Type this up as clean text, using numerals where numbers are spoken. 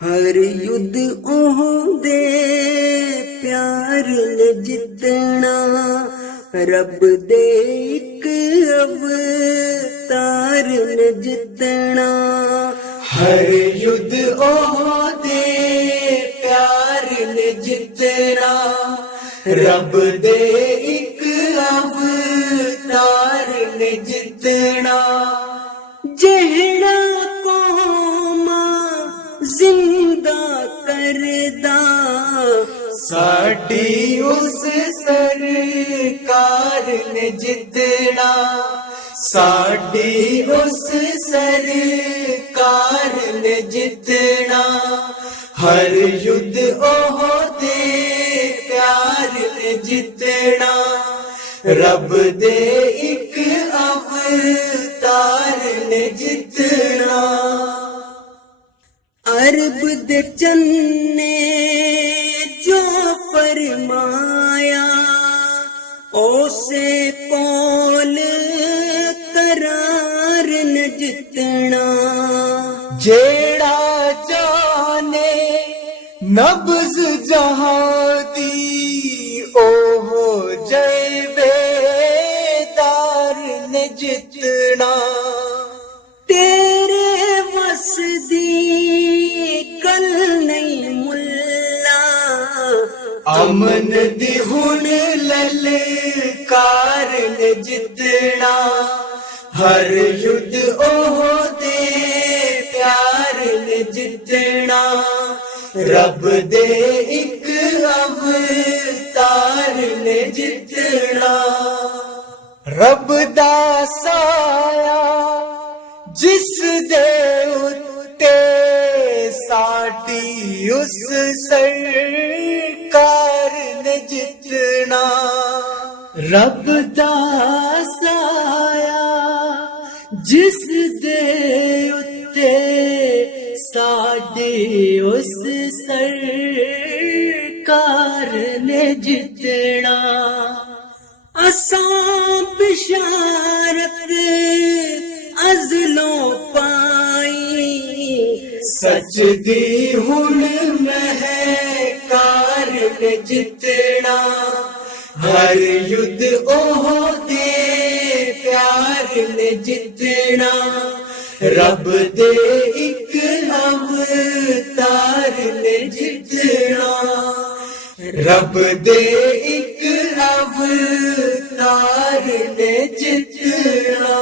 हर युद्ध ओहदे प्यार ने जितना, रब दे इक अवतार ने जितना। हर युद्ध ओहदे प्यार ने जितना, रब दे इक अवतार ने जितना। जेहड़ा जिंदा करदा साडी उस सरकार ने जितना, साडी उस सरकार ने जितना। हर युद्ध ओहदे प्यार ने जितना, रब दे इक अवतार ने जितना। अरब दे चन्ने जो फरमाया, ओसे कोल करार न जितना। जेड़ा जाने नब्ज़ जहां दी, ओहो जय बेदार न जितना। तेरे वस दी कल नहीं मुल्ला, अमन दी हुन ललकार ने जितना। हर युद्ध ओहदे प्यार ने जितना, रब दे इक अवतार ने जितना। रब दा साया जिस दे उत्ते, साडी उस सरकार ने जितना। रब दा साया जिस दे उत्ते, साडी उस सरकार ने जितना। असां बिशारत अज़लों पाई, सच दी हुन महकार ने जितना। हर युद्ध ओहदे प्यार ने जितना, रब दे इक अवतार ने जितना। रब दे इक अवतार ने जितना।